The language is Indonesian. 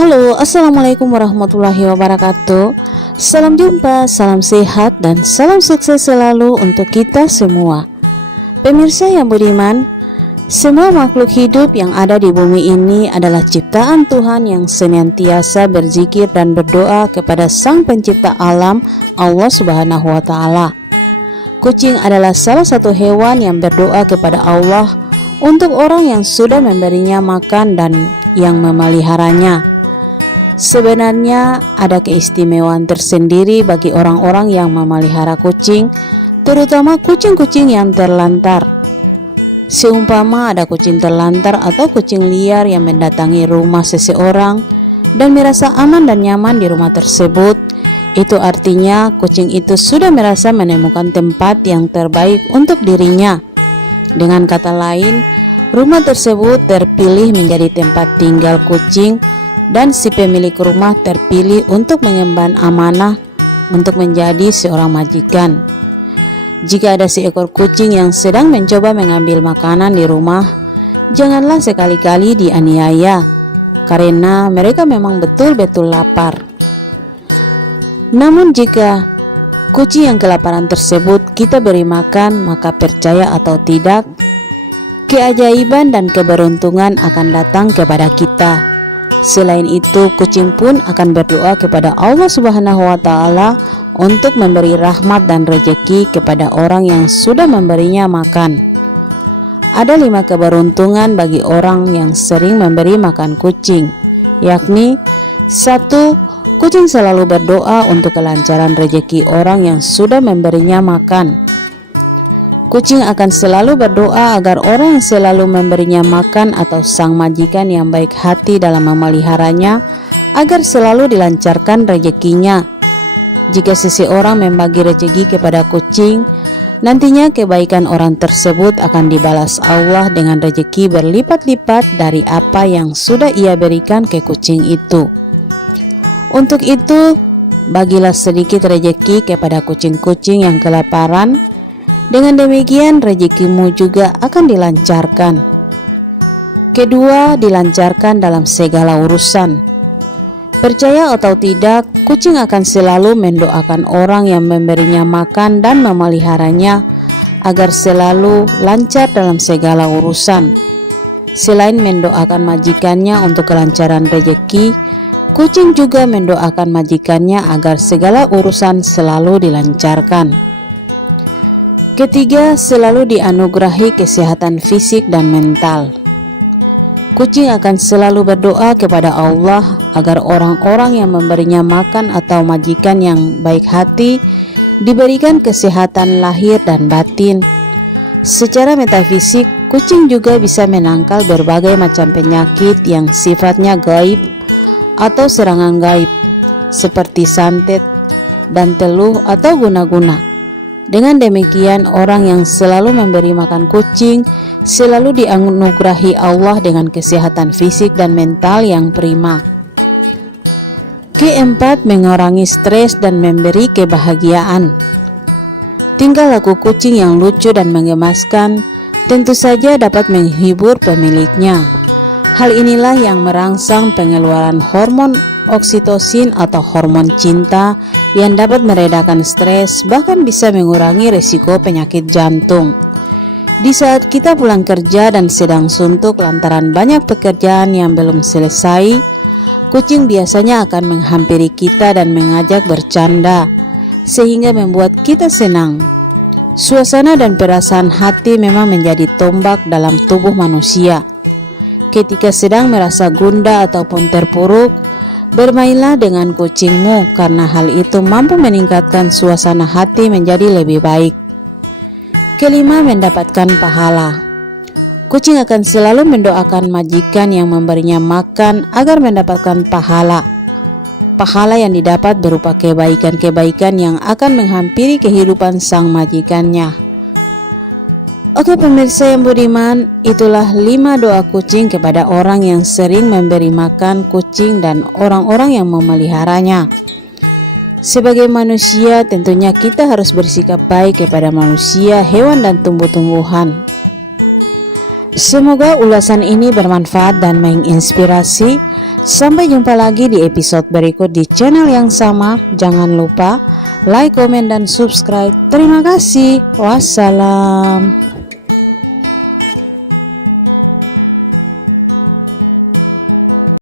Halo, Assalamualaikum warahmatullahi wabarakatuh Salam jumpa, salam sehat, dan salam sukses selalu untuk kita semua Pemirsa yang budiman Semua makhluk hidup yang ada di bumi ini adalah ciptaan Tuhan yang senantiasa berzikir dan berdoa kepada Sang Pencipta Alam Allah Subhanahu wa Ta'ala. Kucing adalah salah satu hewan yang berdoa kepada Allah untuk orang yang sudah memberinya makan dan yang memeliharanya. Sebenarnya ada keistimewaan tersendiri bagi orang-orang yang memelihara kucing, terutama kucing-kucing yang terlantar. Seumpama ada kucing terlantar atau kucing liar yang mendatangi rumah seseorang dan merasa aman dan nyaman di rumah tersebut, itu artinya kucing itu sudah merasa menemukan tempat yang terbaik untuk dirinya. Dengan kata lain, rumah tersebut terpilih menjadi tempat tinggal kucing dan si pemilik rumah terpilih untuk mengemban amanah untuk menjadi seorang majikan. Jika ada seekor kucing yang sedang mencoba mengambil makanan di rumah, janganlah sekali-kali dianiaya, karena mereka memang betul-betul lapar. Namun, jika kucing yang kelaparan tersebut kita beri makan, maka percaya atau tidak, keajaiban dan keberuntungan akan datang kepada kita. Selain itu, kucing pun akan berdoa kepada Allah Subhanahu wa taala untuk memberi rahmat dan rejeki kepada orang yang sudah memberinya makan. Ada lima keberuntungan bagi orang yang sering memberi makan kucing, yakni satu, kucing selalu berdoa untuk kelancaran rejeki orang yang sudah memberinya makan. Kucing akan selalu berdoa agar orang yang selalu memberinya makan atau sang majikan yang baik hati dalam memeliharanya agar selalu dilancarkan rezekinya. Jika seseorang membagi rezeki kepada kucing, nantinya kebaikan orang tersebut akan dibalas Allah dengan rezeki berlipat-lipat dari apa yang sudah ia berikan ke kucing itu. Untuk itu, bagilah sedikit rezeki kepada kucing-kucing yang kelaparan dengan demikian rezekimu juga akan dilancarkan. Kedua, dilancarkan dalam segala urusan. Percaya atau tidak, kucing akan selalu mendoakan orang yang memberinya makan dan memeliharanya agar selalu lancar dalam segala urusan. Selain mendoakan majikannya untuk kelancaran rejeki, kucing juga mendoakan majikannya agar segala urusan selalu dilancarkan. Ketiga, selalu dianugerahi kesehatan fisik dan mental. Kucing akan selalu berdoa kepada Allah agar orang-orang yang memberinya makan atau majikan yang baik hati diberikan kesehatan lahir dan batin. Secara metafisik, kucing juga bisa menangkal berbagai macam penyakit yang sifatnya gaib atau serangan gaib, seperti santet dan teluh atau guna-guna. Dengan demikian, orang yang selalu memberi makan kucing selalu dianugerahi Allah dengan kesehatan fisik dan mental yang prima. Keempat, mengurangi stres dan memberi kebahagiaan. Tingkah laku kucing yang lucu dan menggemaskan tentu saja dapat menghibur pemiliknya. Hal inilah yang merangsang pengeluaran hormon oksitosin atau hormon cinta yang dapat meredakan stres bahkan bisa mengurangi risiko penyakit jantung. Di saat kita pulang kerja dan sedang suntuk lantaran banyak pekerjaan yang belum selesai, kucing biasanya akan menghampiri kita dan mengajak bercanda, sehingga membuat kita senang. Suasana dan perasaan hati memang menjadi tombak dalam tubuh manusia. Ketika sedang merasa gundah ataupun terpuruk, Bermainlah dengan kucingmu karena hal itu mampu meningkatkan suasana hati menjadi lebih baik. Kelima, mendapatkan pahala. Kucing akan selalu mendoakan majikan yang memberinya makan agar mendapatkan pahala. Pahala yang didapat berupa kebaikan-kebaikan yang akan menghampiri kehidupan sang majikannya. Oke pemirsa yang budiman, itulah lima doa kucing kepada orang yang sering memberi makan kucing dan orang-orang yang memeliharanya. Sebagai manusia, tentunya kita harus bersikap baik kepada manusia, hewan, dan tumbuh-tumbuhan. Semoga ulasan ini bermanfaat dan menginspirasi. Sampai jumpa lagi di episode berikut di channel yang sama. Jangan lupa like, komen, dan subscribe. Terima kasih. Wassalam.